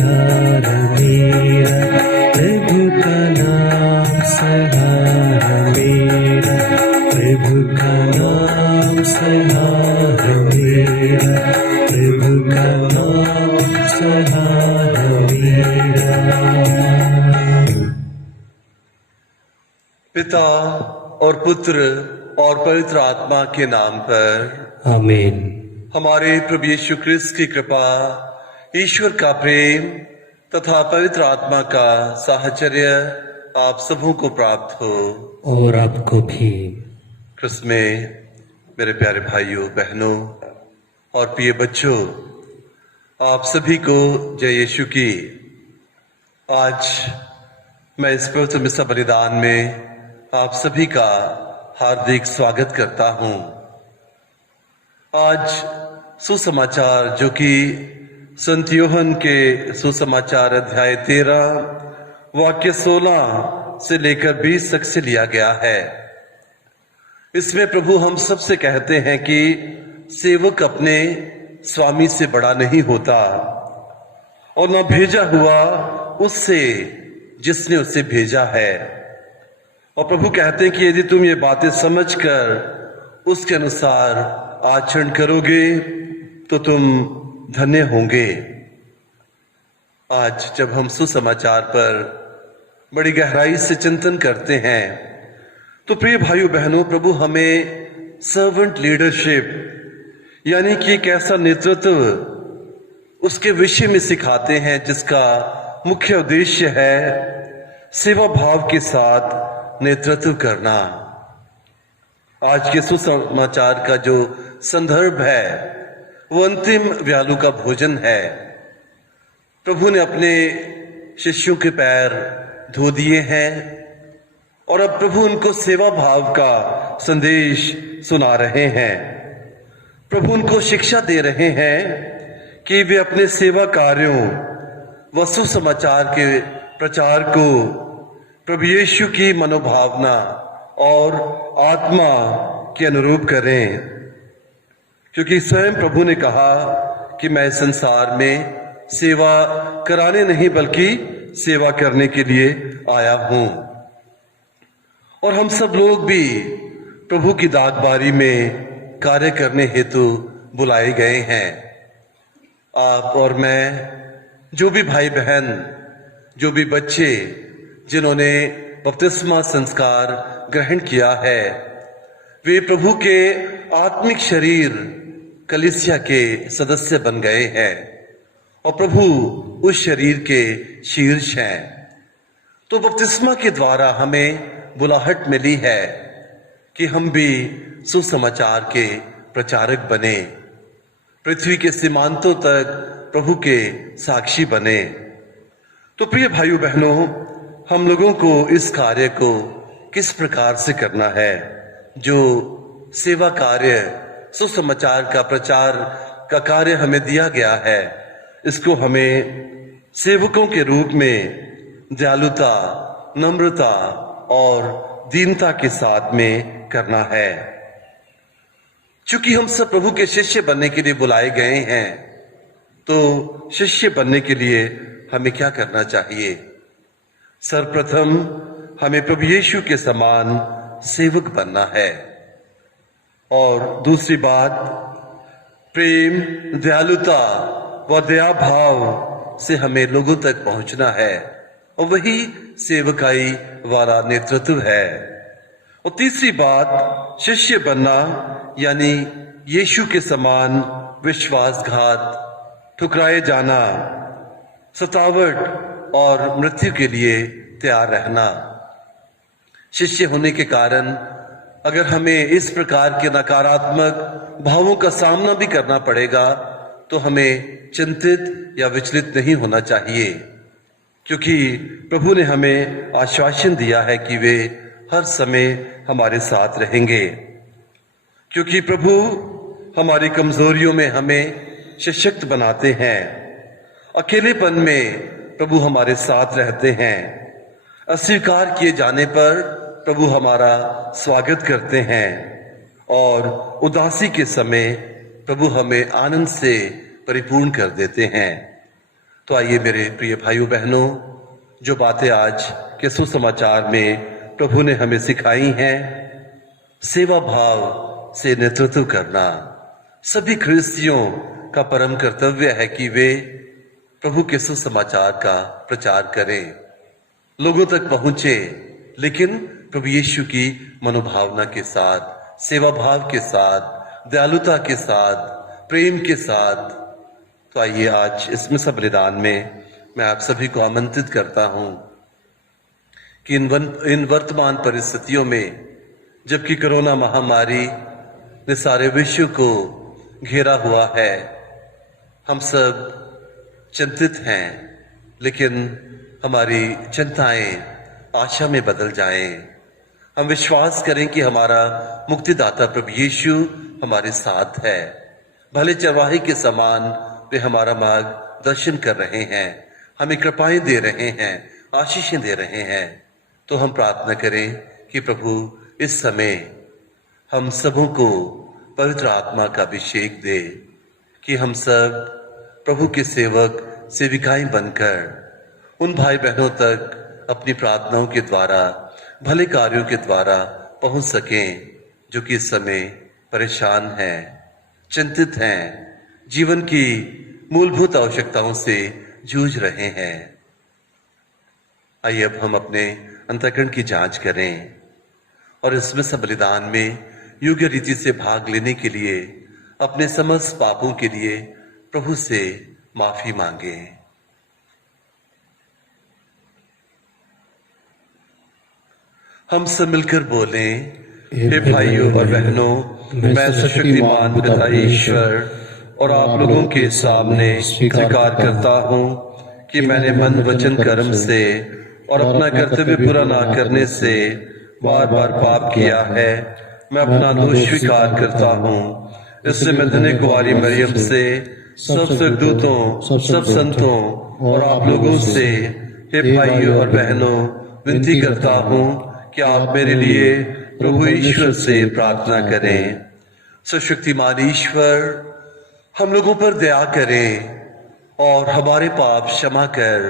सहारा मेरा, प्रभु का नाम सहारा मेरा, प्रभु का नाम सहारा मेरा, प्रभु का नाम सहारा मेरा। पिता और पुत्र और पवित्र आत्मा के नाम पर आमीन। हमारे प्रभु यीशु क्रिस्त की कृपा, ईश्वर का प्रेम तथा पवित्र आत्मा का साहचर्य आप सबों को प्राप्त हो और आपको भी। क्रिस्त में मेरे प्यारे भाइयों बहनों और प्रिय बच्चों, आप सभी को जय यीशु की। आज मैं इस पवित्र मिसा बलिदान में आप सभी का हार्दिक स्वागत करता हूं। आज सुसमाचार जो कि संत यूहन्ना के सुसमाचार अध्याय 13 वाक्य 16 से लेकर 20 तक से लिया गया है। इसमें प्रभु हम सबसे कहते हैं कि सेवक अपने स्वामी से बड़ा नहीं होता और न भेजा हुआ उससे जिसने उसे भेजा है। और प्रभु कहते हैं कि यदि तुम ये बातें समझकर उसके अनुसार आचरण करोगे तो तुम धन्य होंगे। आज जब हम सुसमाचार पर बड़ी गहराई से चिंतन करते हैं तो प्रिय भाइयों बहनों, प्रभु हमें सर्वेंट लीडरशिप यानी कि एक ऐसा नेतृत्व उसके विषय में सिखाते हैं जिसका मुख्य उद्देश्य है सेवा भाव के साथ नेतृत्व करना। आज के सुसमाचार का जो संदर्भ है वो अंतिम व्यालु का भोजन है। प्रभु ने अपने शिष्यों के पैर धो दिए हैं और अब प्रभु उनको सेवा भाव का संदेश सुना रहे हैं। प्रभु उनको शिक्षा दे रहे हैं कि वे अपने सेवा कार्यों व सुसमाचार के प्रचार को प्रभु यीशु की मनोभावना और आत्मा के अनुरूप करें, क्योंकि स्वयं प्रभु ने कहा कि मैं संसार में सेवा कराने नहीं बल्कि सेवा करने के लिए आया हूं। और हम सब लोग भी प्रभु की दागबारी में कार्य करने हेतु बुलाए गए हैं। आप और मैं, जो भी भाई बहन, जो भी बच्चे जिन्होंने बपतिस्मा संस्कार ग्रहण किया है, वे प्रभु के आत्मिक शरीर कलीसिया के सदस्य बन गए हैं और प्रभु उस शरीर के शीर्ष हैं। तो बपतिस्मा के द्वारा हमें बुलाहट मिली है कि हम भी सुसमाचार के प्रचारक बने, पृथ्वी के सीमांतों तक प्रभु के साक्षी बने। तो प्रिय भाइयों बहनों, हम लोगों को इस कार्य को किस प्रकार से करना है? जो सेवा कार्य, सुसमाचार का प्रचार का कार्य हमें दिया गया है, इसको हमें सेवकों के रूप में दयालुता, नम्रता और दीनता के साथ में करना है। चूंकि हम सब प्रभु के शिष्य बनने के लिए बुलाए गए हैं, तो शिष्य बनने के लिए हमें क्या करना चाहिए? सर्वप्रथम हमें प्रभु यीशु के समान सेवक बनना है और दूसरी बात, प्रेम, दयालुता व दया भाव से हमें लोगों तक पहुंचना है और वही सेवकाई वाला नेतृत्व है। और तीसरी बात, शिष्य बनना यानी यीशु के समान विश्वासघात, ठुकराए जाना, सतावट और मृत्यु के लिए तैयार रहना। शिष्य होने के कारण अगर हमें इस प्रकार के नकारात्मक भावों का सामना भी करना पड़ेगा तो हमें चिंतित या विचलित नहीं होना चाहिए, क्योंकि प्रभु ने हमें आश्वासन दिया है कि वे हर समय हमारे साथ रहेंगे। क्योंकि प्रभु हमारी कमजोरियों में हमें सशक्त बनाते हैं, अकेलेपन में प्रभु हमारे साथ रहते हैं, अस्वीकार किए जाने पर प्रभु हमारा स्वागत करते हैं और उदासी के समय प्रभु हमें आनंद से परिपूर्ण कर देते हैं। तो आइए मेरे प्रिय भाइयों बहनों, जो बातें आज के सुसमाचार में प्रभु ने हमें सिखाई हैं, सेवा भाव से नेतृत्व करना सभी ख्रिस्तियों का परम कर्तव्य है कि वे प्रभु के सुसमाचार का प्रचार करें, लोगों तक पहुंचे, लेकिन प्रभु यीशु की मनोभावना के साथ, सेवा भाव के साथ, दयालुता के साथ, प्रेम के साथ। तो आइए आज इस मिसा बलिदान में मैं आप सभी को आमंत्रित करता हूं कि इन वर्तमान परिस्थितियों में, जबकि कोरोना महामारी ने सारे विश्व को घेरा हुआ है, हम सब चिंतित हैं, लेकिन हमारी चिंताएं आशा में बदल जाएं। हम विश्वास करें कि हमारा मुक्तिदाता प्रभु यीशु हमारे साथ है। भले चरवाहे के समान वे हमारा मार्गदर्शन कर रहे हैं, हमें कृपाएं दे रहे हैं, आशीषें दे रहे हैं। तो हम प्रार्थना करें कि प्रभु इस समय हम सबों को पवित्र आत्मा का अभिषेक दे, कि हम सब प्रभु के सेवक सेविकाएं बनकर उन भाई बहनों तक अपनी प्रार्थनाओं के द्वारा, भले कार्यों के द्वारा पहुंच सकें, जो कि इस समय परेशान हैं, चिंतित हैं, जीवन की मूलभूत आवश्यकताओं से जूझ रहे हैं। आइए अब हम अपने अंतःकरण की जांच करें और इसमें सब बलिदान में योग्य रीति से भाग लेने के लिए अपने समस्त पापों के लिए प्रभु से माफी मांगें। हम सब मिलकर बोलें, हे भाइयों और बहनों, मैं सर्वशक्तिमान पिता ईश्वर और आप लोगों के सामने स्वीकार करता हूँ कि मैंने मन, वचन, कर्म से और अपना कर्तव्य पूरा ना करने से बार बार पाप किया है। मैं अपना दोष स्वीकार करता हूँ। इससे मैं धन्य कुंवारी मरियम से, सब स्वर्गदूतों, सब संतों और आप लोगों से, हे भाइयों और बहनों, विनती करता हूँ कि आप मेरे लिए प्रभु ईश्वर से प्रार्थना करें। सर्वशक्तिमान ईश्वर हम लोगों पर दया करें और हमारे पाप क्षमा कर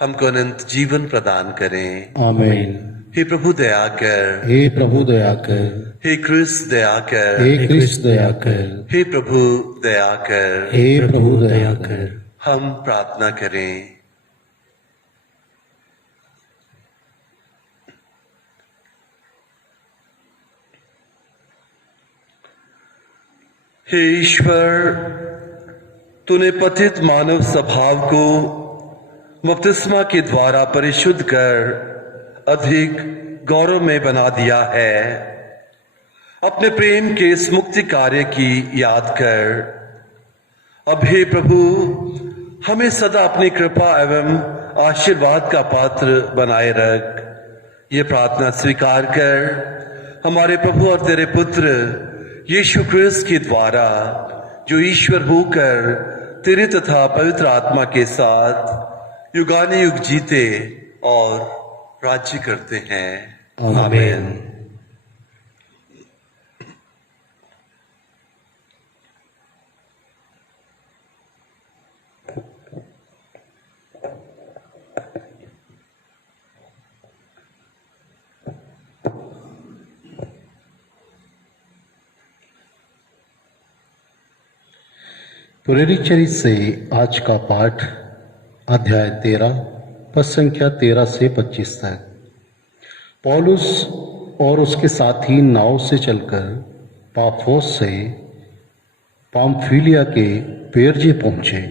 हमको अनंत जीवन प्रदान करें। आमीन। हे प्रभु दया कर, हे प्रभु दया कर, हे क्रिस्त दया कर, हे क्रिस्त दया कर, हे प्रभु दया कर, हे प्रभु दया कर। हम प्रार्थना करें। हे ईश्वर, तूने पतित मानव स्वभाव को बपतिस्मा के द्वारा परिशुद्ध कर अधिक गौरव में बना दिया है। अपने प्रेम के इस मुक्ति कार्य की याद कर। अब हे प्रभु, हमें सदा अपनी कृपा एवं आशीर्वाद का पात्र बनाए रख। ये प्रार्थना स्वीकार कर हमारे प्रभु और तेरे पुत्र यीशु क्रिस्त के द्वारा, जो ईश्वर होकर तेरे तथा पवित्र आत्मा के साथ युगानुयुग जीते और राज्य करते हैं। आमीन। प्रेरित चरित्र से आज का पाठ अध्याय 13 पद संख्या 13 से 25 तक। पौलुस और उसके साथी नाव से चलकर पाफोस से पाम्फिलिया के पेरजे पहुंचे।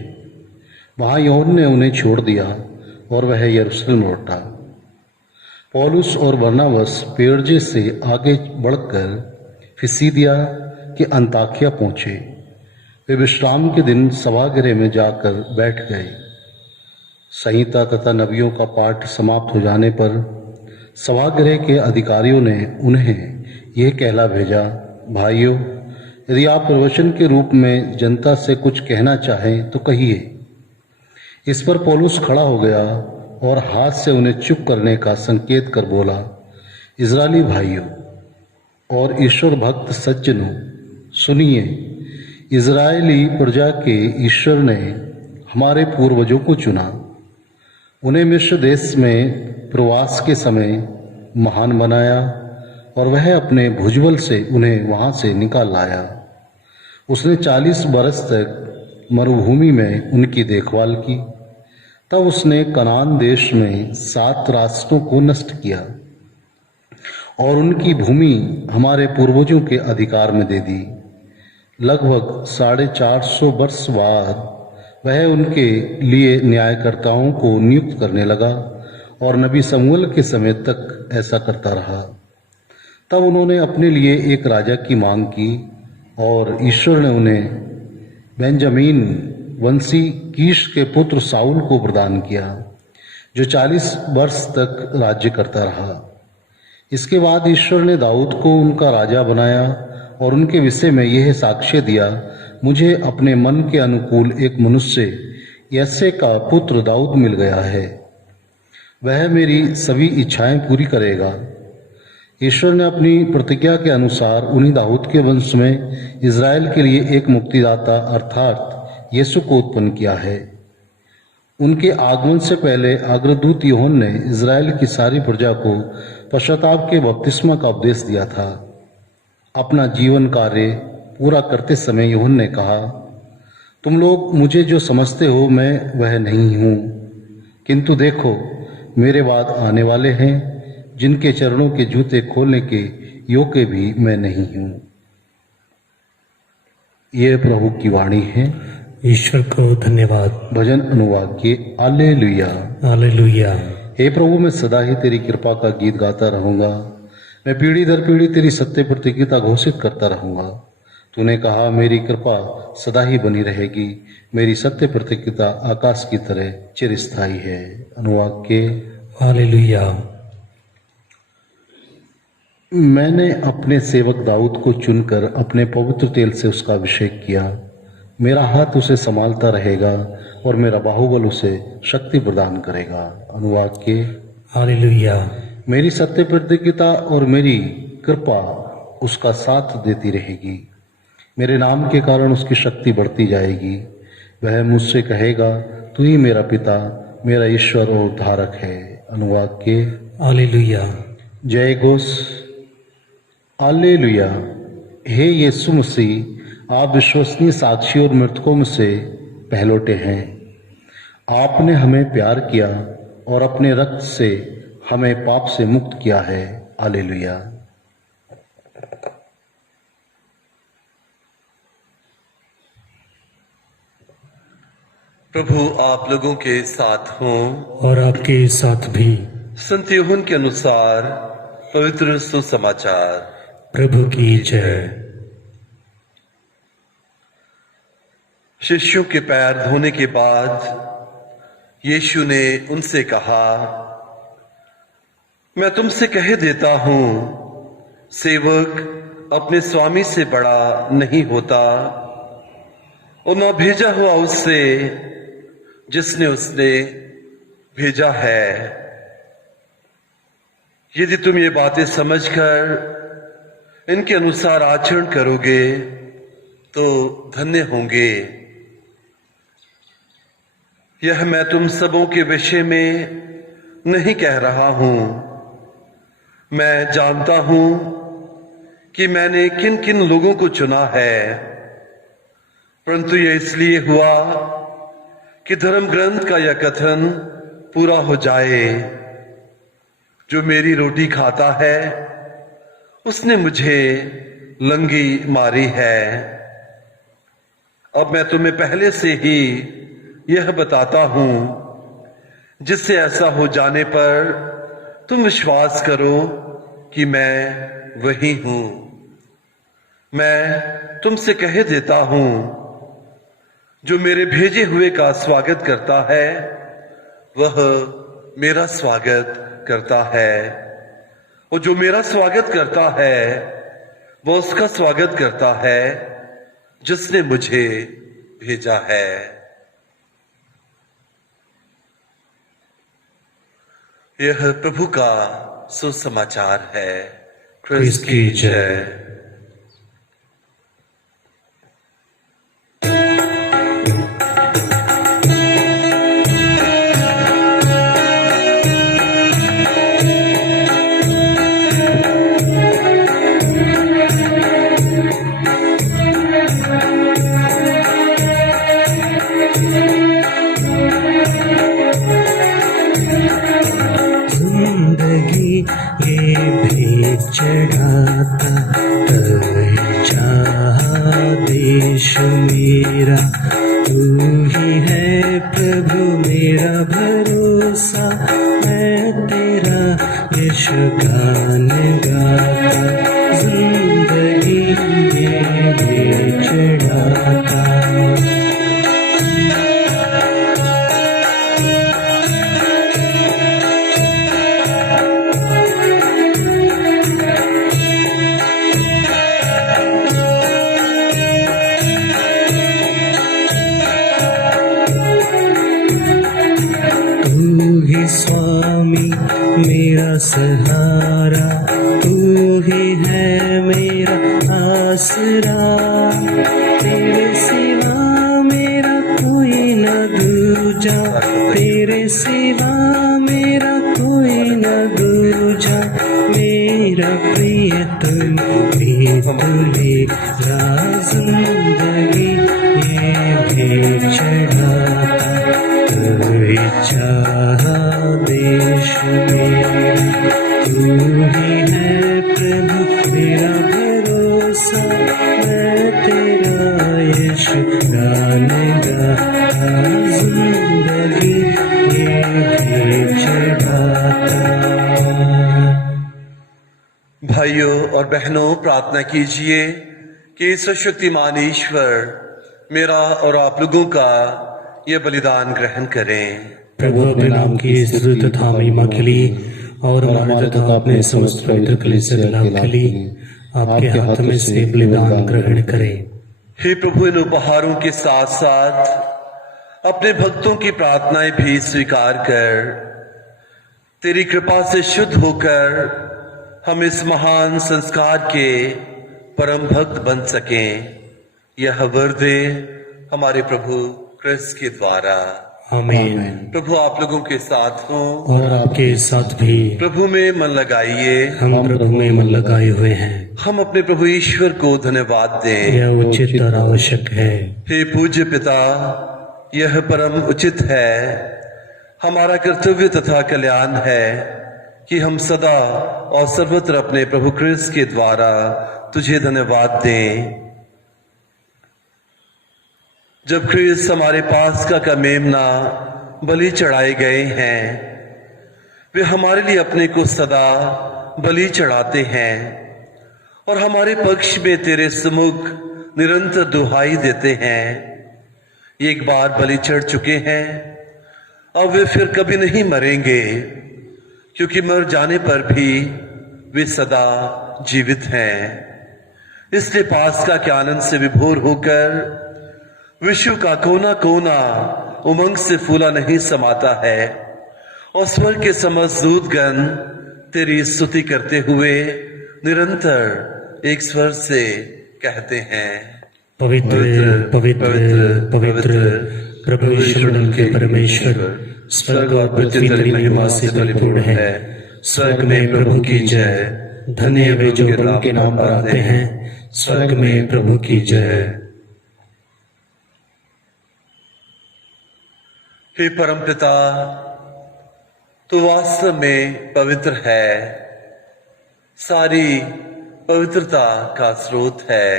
वहां यूहन्ना ने उन्हें छोड़ दिया और वह यरूशलेम लौटा। पौलुस और बरनबास पेरजे से आगे बढ़कर पिसिदिया के अंताकिया पहुंचे। वे विश्राम के दिन सभागृह में जाकर बैठ गए। संहिता तथा नबियों का पाठ समाप्त हो जाने पर सभागृह के अधिकारियों ने उन्हें यह कहला भेजा, भाइयों, यदि आप प्रवचन के रूप में जनता से कुछ कहना चाहें तो कहिए। इस पर पौलुस खड़ा हो गया और हाथ से उन्हें चुप करने का संकेत कर बोला, इस्राएली भाइयों और ईश्वर भक्त सज्जनों, सुनिए। इज़राइली प्रजा के ईश्वर ने हमारे पूर्वजों को चुना, उन्हें मिस्र देश में प्रवास के समय महान बनाया और वह अपने भुजबल से उन्हें वहां से निकाल लाया। उसने 40 बरस तक मरुभूमि में उनकी देखभाल की। तब उसने कनान देश में 7 राष्ट्रों को नष्ट किया और उनकी भूमि हमारे पूर्वजों के अधिकार में दे दी। लगभग 450 वर्ष बाद वह उनके लिए न्यायकर्ताओं को नियुक्त करने लगा और नबी शमूएल के समय तक ऐसा करता रहा। तब उन्होंने अपने लिए एक राजा की मांग की और ईश्वर ने उन्हें बेंजामीन वंशी कीश के पुत्र साउल को प्रदान किया, जो 40 वर्ष तक राज्य करता रहा। इसके बाद ईश्वर ने दाऊद को उनका राजा बनाया और उनके विषय में यह साक्ष्य दिया, मुझे अपने मन के अनुकूल एक मनुष्य यस्से का पुत्र दाऊद मिल गया है, वह मेरी सभी इच्छाएं पूरी करेगा। ईश्वर ने अपनी प्रतिज्ञा के अनुसार उन्हीं दाऊद के वंश में इज़राइल के लिए एक मुक्तिदाता अर्थात यीशु को उत्पन्न किया है। उनके आगमन से पहले अग्रदूत यूहन्ना ने इज़राइल की सारी प्रजा को पश्चाताप के बपतिस्मा का उपदेश दिया था। अपना जीवन कार्य पूरा करते समय यूहन्ना ने कहा, तुम लोग मुझे जो समझते हो मैं वह नहीं हूँ, किंतु देखो मेरे बाद आने वाले हैं जिनके चरणों के जूते खोलने के योग्य भी मैं नहीं हूँ। यह प्रभु की वाणी है। ईश्वर को धन्यवाद। भजन अनुवाक्य हालेलुया। हालेलुया। हे प्रभु, मैं सदा ही तेरी कृपा का गीत गाता रहूंगा। मैं पीढ़ी दर पीढ़ी तेरी सत्य प्रतिज्ञा घोषित करता रहूंगा। तूने कहा मेरी कृपा सदा ही बनी रहेगी, मेरी सत्य प्रतिज्ञा आकाश की तरह चिरस्थायी है। अनुवाक्य हालेलुया। मैंने अपने सेवक दाऊद को चुनकर अपने पवित्र तेल से उसका अभिषेक किया। मेरा हाथ उसे संभालता रहेगा और मेरा बाहुबल उसे शक्ति प्रदान करेगा। अनुवाक्य हालेलुया। मेरी सत्य प्रतिज्ञा और मेरी कृपा उसका साथ देती रहेगी। मेरे नाम के कारण उसकी शक्ति बढ़ती जाएगी। वह मुझसे कहेगा, तू ही मेरा पिता, मेरा ईश्वर और उद्धारक है। अनुवाक्य हालेलुया। जय घोष हालेलुया। हे यीशु मसीह, आप विश्वसनीय साक्षी और मृतकों में से पहलौठे हैं। आपने हमें प्यार किया और अपने रक्त से हमें पाप से मुक्त किया है। हालेलुया। प्रभु आप लोगों के साथ हों और आपके साथ भी। संत यूहन्ना के अनुसार पवित्र सुसमाचार। प्रभु की जय। शिष्यों के पैर धोने के बाद यीशु ने उनसे कहा, मैं तुमसे कह देता हूं, सेवक अपने स्वामी से बड़ा नहीं होता और न भेजा हुआ उससे जिसने उसने भेजा है। यदि तुम ये बातें समझकर इनके अनुसार आचरण करोगे तो धन्य होंगे। यह मैं तुम सबों के विषय में नहीं कह रहा हूं। मैं जानता हूं कि मैंने किन किन लोगों को चुना है, परंतु यह इसलिए हुआ कि धर्म ग्रंथ का यह कथन पूरा हो जाए, जो मेरी रोटी खाता है उसने मुझे लंगी मारी है। अब मैं तुम्हें पहले से ही यह बताता हूं, जिससे ऐसा हो जाने पर तुम विश्वास करो कि मैं वही हूं। मैं तुमसे कह देता हूं, जो मेरे भेजे हुए का स्वागत करता है वह मेरा स्वागत करता है, और जो मेरा स्वागत करता है वह उसका स्वागत करता है जिसने मुझे भेजा है। यह प्रभु का सुसमाचार है। क्रिस्त की जय। चढ़ाता कभी चाहा देश मेरा। तू ही है प्रभु मेरा भरोसा, मैं तेरा यीशु गान गाता जिंदगी में चढ़ाता। तू ही स्वामी मेरा सहारा, तू ही है मेरा आसरा। तेरे सिवा मेरा कोई न दूजा, तेरे सिवा मेरा कोई न दूजा। मेरा प्रियतम भी तुझे जिंदगी ये भी चढ़ाता। तू चाहा देश मेरा, तू ही है प्रभु मेरा भरोसा, मैं तेरा यीशु गान गाता जिंदगी ये भी चढ़ाता। भाइयों और बहनों, प्रार्थना कीजिए कि सर्वशक्तिमान ईश्वर मेरा और आप लोगों का ये बलिदान ग्रहण करें। प्रभु अपने नाम की स्तुति तथा महिमा के लिए और हमारे तथा अपने समस्त पवित्र कलीसिया के लाभ के लिए आपके हाथ में से बलिदान ग्रहण करें। हे प्रभु, इन उपहारों के साथ साथ अपने भक्तों की प्रार्थनाएं भी स्वीकार कर तेरी कृपा से शुद्ध होकर हम इस महान संस्कार के परम भक्त बन सकें। यह वर दे हमारे प्रभु क्रिस्त के द्वारा। आमीन। प्रभु आप लोगों के साथ हो और आपके साथ भी। प्रभु में मन लगाइए। हम प्रभु में मन लगाए हुए हैं। हम अपने प्रभु ईश्वर को धन्यवाद दें। यह उचित और आवश्यक है। हे पूज्य पिता, यह परम उचित है, हमारा कर्तव्य तथा कल्याण है कि हम सदा और सर्वत्र अपने प्रभु क्रिस्त के द्वारा तुझे धन्यवाद दें। जब क्रिस्त हमारे पास का मेमना बलि चढ़ाए गए हैं, वे हमारे लिए अपने को सदा बलि चढ़ाते हैं और हमारे पक्ष में तेरे सम्मुख निरंतर दुहाई देते हैं। एक बार बलि चढ़ चुके हैं, अब वे फिर कभी नहीं मरेंगे, क्योंकि मर जाने पर भी वे सदा जीवित हैं। इसलिए पास्का के आनंद से विभोर होकर विश्व का कोना कोना उमंग से फूला नहीं समाता है और स्वर्ग के समस्त दूतगण तेरी स्तुति करते हुए निरंतर एक स्वर से कहते हैं, पवित्र पवित्र पवित्र प्रभु ईश्वर के परमेश्वर, स्वर्ग और पृथ्वी तेरी महिमा से परिपूर्ण है। स्वर्ग में प्रभु की जय। धन्य वे जो प्रभु के नाम पर आते हैं। स्वर्ग में प्रभु की जय। हे परमपिता, तू वास्तव में पवित्र है, सारी पवित्रता का स्रोत है।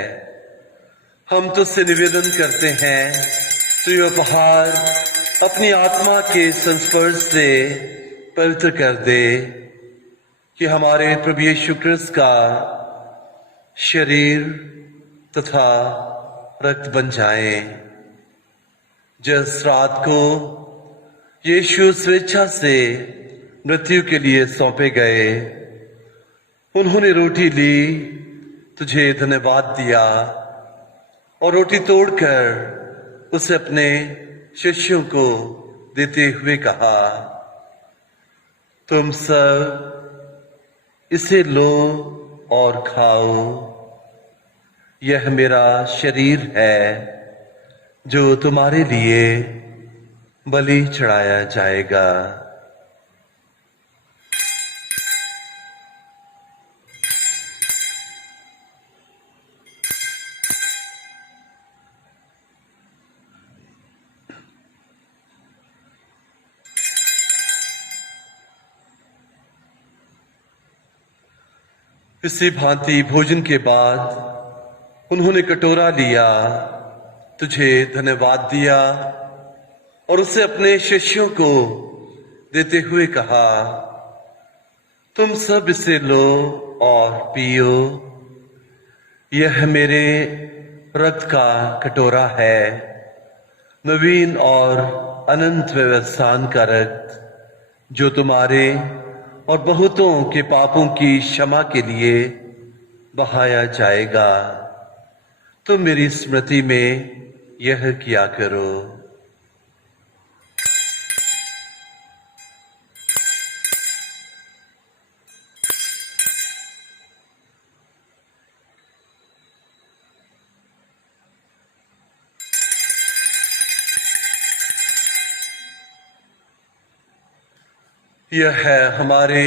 हम तुझसे निवेदन करते हैं, तू ये उपहार अपनी आत्मा के संस्पर्श से पवित्र कर दे कि हमारे प्रभु यीशु क्रिस्त का शरीर तथा रक्त बन जाए। जिस रात को यीशु स्वेच्छा से मृत्यु के लिए सौंपे गए, उन्होंने रोटी ली, तुझे धन्यवाद दिया और रोटी तोड़कर उसे अपने शिष्यों को देते हुए कहा, तुम सब इसे लो और खाओ, यह मेरा शरीर है जो तुम्हारे लिए बलि चढ़ाया जाएगा। इसी भांति भोजन के बाद उन्होंने कटोरा लिया, तुझे धन्यवाद दिया और उसे अपने शिष्यों को देते हुए कहा, तुम सब इसे लो और पियो, यह मेरे रक्त का कटोरा है, नवीन और अनंत व्यवसान का रक्त, जो तुम्हारे और बहुतों के पापों की क्षमा के लिए बहाया जाएगा। तुम मेरी स्मृति में यह किया करो। यह है हमारे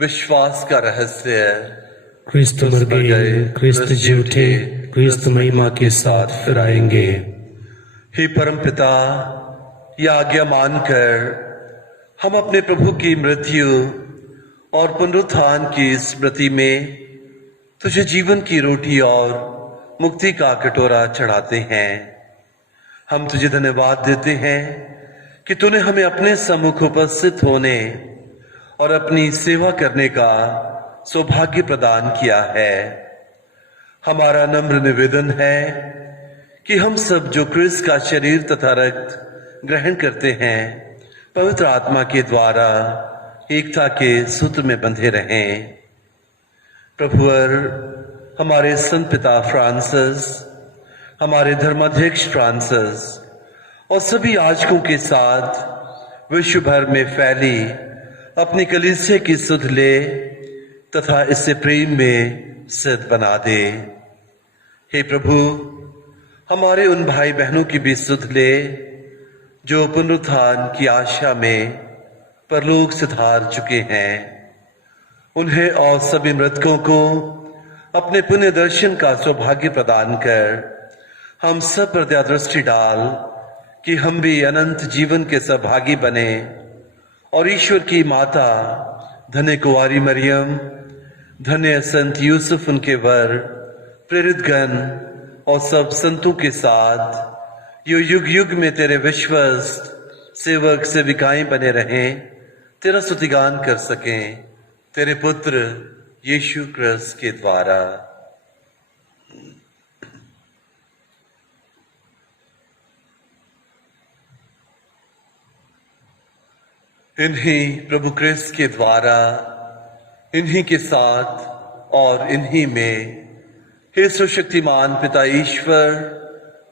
विश्वास का रहस्य। क्रिस्त मर गए, क्रिस्त जी उठे, क्रिस्त महिमा के साथ फिर आएंगे। हे परमपिता, यह आज्ञा मानकर हम अपने प्रभु की मृत्यु और पुनरुत्थान की स्मृति में तुझे जीवन की रोटी और मुक्ति का कटोरा चढ़ाते हैं। हम तुझे धन्यवाद देते हैं कि तूने हमें अपने सम्मुख उपस्थित होने और अपनी सेवा करने का सौभाग्य प्रदान किया है। हमारा नम्र निवेदन है कि हम सब जो क्रिस्त का शरीर तथा रक्त ग्रहण करते हैं, पवित्र आत्मा के द्वारा एकता के सूत्र में बंधे रहें। प्रभुवर हमारे संत पिता फ्रांसिस, हमारे धर्माध्यक्ष फ्रांसिस और सभी याजकों के साथ विश्व भर में फैली अपनी कलीसिया की सुध ले तथा इससे प्रेम में सिद्ध बना दे। हे प्रभु, हमारे उन भाई बहनों की भी सुध ले जो पुनरुत्थान की आशा में परलोक सिधार चुके हैं। उन्हें और सभी मृतकों को अपने पुण्य दर्शन का सौभाग्य प्रदान कर हम सब पर दया दृष्टि डाल कि हम भी अनंत जीवन के सहभागी बने और ईश्वर की माता धन्य कुंवारी मरियम, धन्य संत यूसुफ उनके वर, प्रेरित गण और सब संतों के साथ यो युग युग में तेरे विश्वस्त सेवक सेविकाएं बने रहें, तेरा स्तुतिगान कर सकें, तेरे पुत्र यीशु क्रिस्त के द्वारा। इन्हीं प्रभु क्रिस्त के द्वारा, इन्हीं के साथ और इन्हीं में हे सर्वशक्तिमान पिता ईश्वर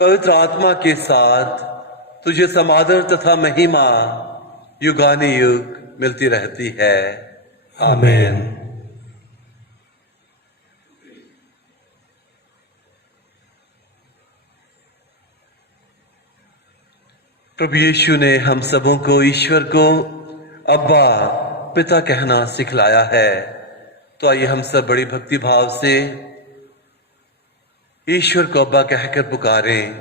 पवित्र आत्मा के साथ तुझे समादर तथा महिमा युगानुयुग मिलती रहती है। आमीन। प्रभु यीशु ने हम सबों को ईश्वर को अब्बा पिता कहना सिखलाया है, तो आइए हम सब बड़ी भक्ति भाव से ईश्वर को अब्बा कहकर पुकारें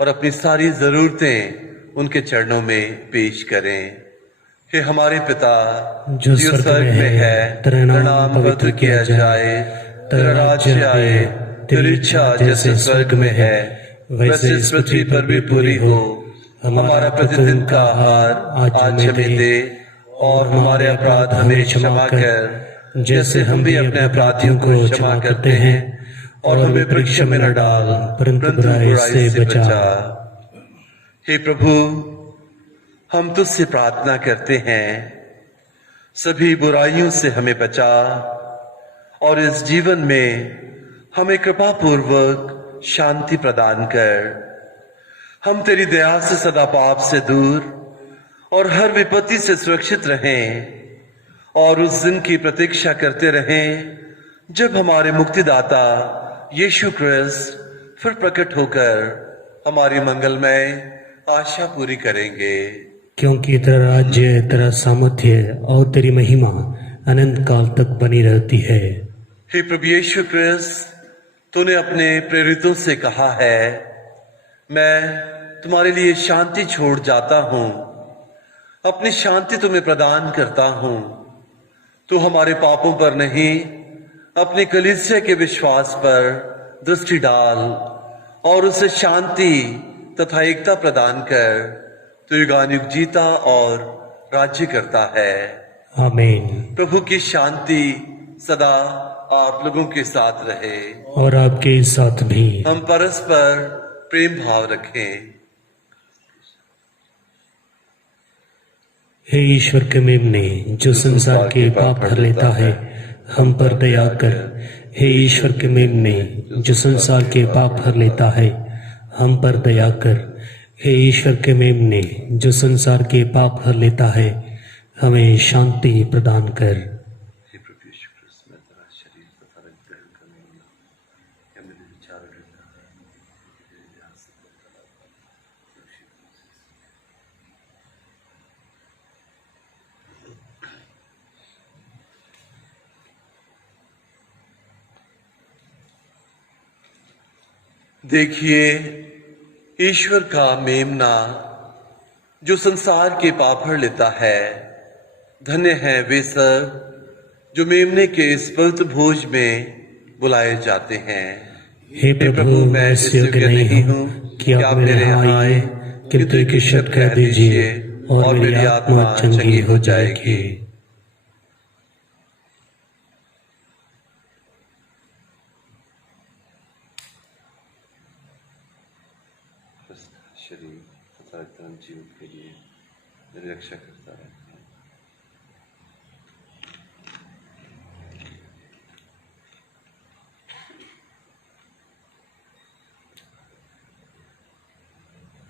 और अपनी सारी जरूरतें उनके चरणों में पेश करें। हे हमारे पिता जो स्वर्ग में है, तेरा नाम पवित्र किया जाए, तेरा राज्य आए, तेरी इच्छा जैसे स्वर्ग में है वैसे इस पृथ्वी पर भी पूरी हो। हमारा प्रतिदिन का आहार आज हमें दे और हमारे अपराध हमें क्षमा कर, जैसे हम भी अपने अपराधियों को क्षमा करते हैं, और हमें परीक्षा में न डाल परंतु बुराई से बचा। हे प्रभु, हम तुझसे प्रार्थना करते हैं, सभी बुराइयों से हमें बचा और इस जीवन में हमें कृपा पूर्वक शांति प्रदान कर। हम तेरी दया से सदा पाप से दूर और हर विपत्ति से सुरक्षित रहें और उस दिन की प्रतीक्षा करते रहें जब हमारे मुक्तिदाता यीशु क्रिस्त फिर प्रकट होकर हमारी मंगलमय आशा पूरी करेंगे। क्योंकि तेरा राज्य, तेरा सामर्थ्य और तेरी महिमा अनंत काल तक बनी रहती है। हे प्रभु यीशु क्रिस्त, तूने अपने प्रेरितों से कहा है, मैं तुम्हारे लिए शांति छोड़ जाता हूं, अपनी शांति तुम्हें प्रदान करता हूं। तू हमारे पापों पर नहीं अपनी कलीसिया के विश्वास पर दृष्टि डाल और उसे शांति तथा एकता प्रदान कर, तो युगानुयुग जीता और राज्य करता है। आमीन। प्रभु की शांति सदा आप लोगों के साथ रहे और आपके साथ भी। हम परस्पर प्रेम भाव रखें। हे ईश्वर के मेमने, जो संसार के पाप हर लेता है, हम पर दया कर। हे ईश्वर के मेमने, जो संसार के पाप हर लेता है, हम पर दया कर। हे ईश्वर के मेमने, जो संसार के पाप हर लेता है, हमें शांति प्रदान कर। हे प्रभु यीशु क्रिस्त, मैं तेरा शरीर तथा रक्त ग्रहण करने वाला या मेरे विचार करता है। देखिए ईश्वर का मेमना, जो संसार के पाप हर लेता है। धन्य है वे सब जो मेमने के इस पवित्र भोज में बुलाए जाते हैं। हे प्रभु, मैं इस योग्य नहीं हूँ कि आप मेरे यहाँ आए, किंतु एक शब्द कह दीजिए और मेरी आत्मा चंगी हो जाएगी। शरीर तथा जीवन के लिए मेरी रक्षा करता है।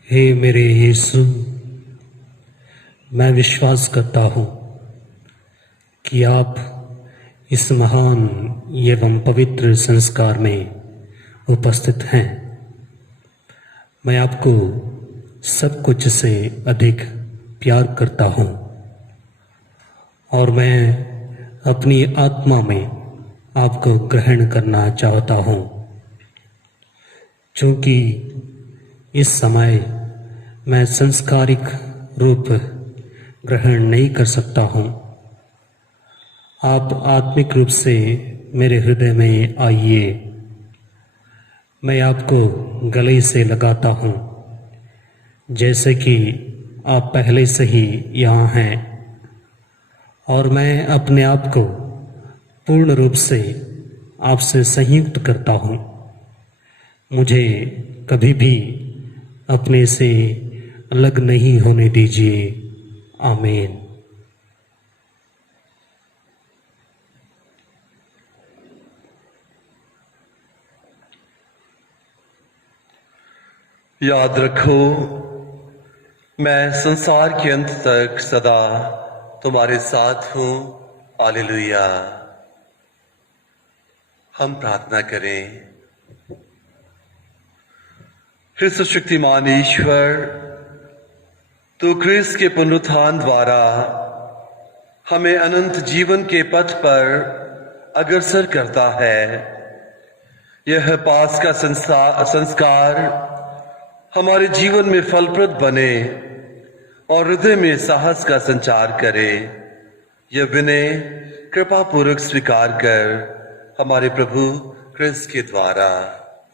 हे मेरे यीशु, मैं विश्वास करता हूँ कि आप इस महान एवं पवित्र संस्कार में उपस्थित हैं। मैं आपको सब कुछ से अधिक प्यार करता हूँ और मैं अपनी आत्मा में आपको ग्रहण करना चाहता हूँ, क्योंकि इस समय मैं संस्कारिक रूप ग्रहण नहीं कर सकता हूँ। आप आत्मिक रूप से मेरे हृदय में आइए। मैं आपको गले से लगाता हूँ, जैसे कि आप पहले से ही यहाँ हैं, और मैं अपने आप को पूर्ण रूप से आपसे संयुक्त करता हूँ। मुझे कभी भी अपने से अलग नहीं होने दीजिए। आमीन। याद रखो, मैं संसार के अंत तक सदा तुम्हारे साथ हूं। हालेलुया। हम प्रार्थना करें। हे सर्वशक्तिमान ईश्वर, तू क्रिस्त के पुनरुत्थान द्वारा हमें अनंत जीवन के पथ पर अग्रसर करता है। यह पास का संस्कार हमारे जीवन में फलप्रद बने और हृदय में साहस का संचार करे। यह विनय कृपा पूर्वक स्वीकार कर हमारे प्रभु क्रिस्त के द्वारा।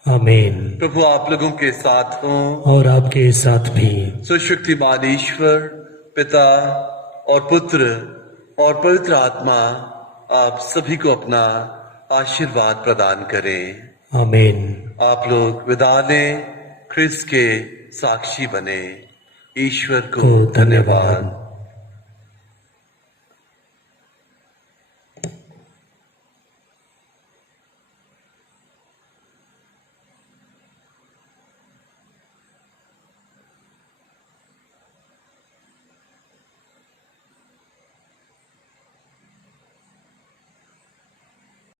आमीन। प्रभु आप लोगों के साथ हों और आपके साथ भी। सर्वशक्तिमान ईश्वर पिता और पुत्र और पवित्र आत्मा आप सभी को अपना आशीर्वाद प्रदान करें। आमीन। आप लोग विदा लें, क्रिस्त के साक्षी बने। ईश्वर को धन्यवाद।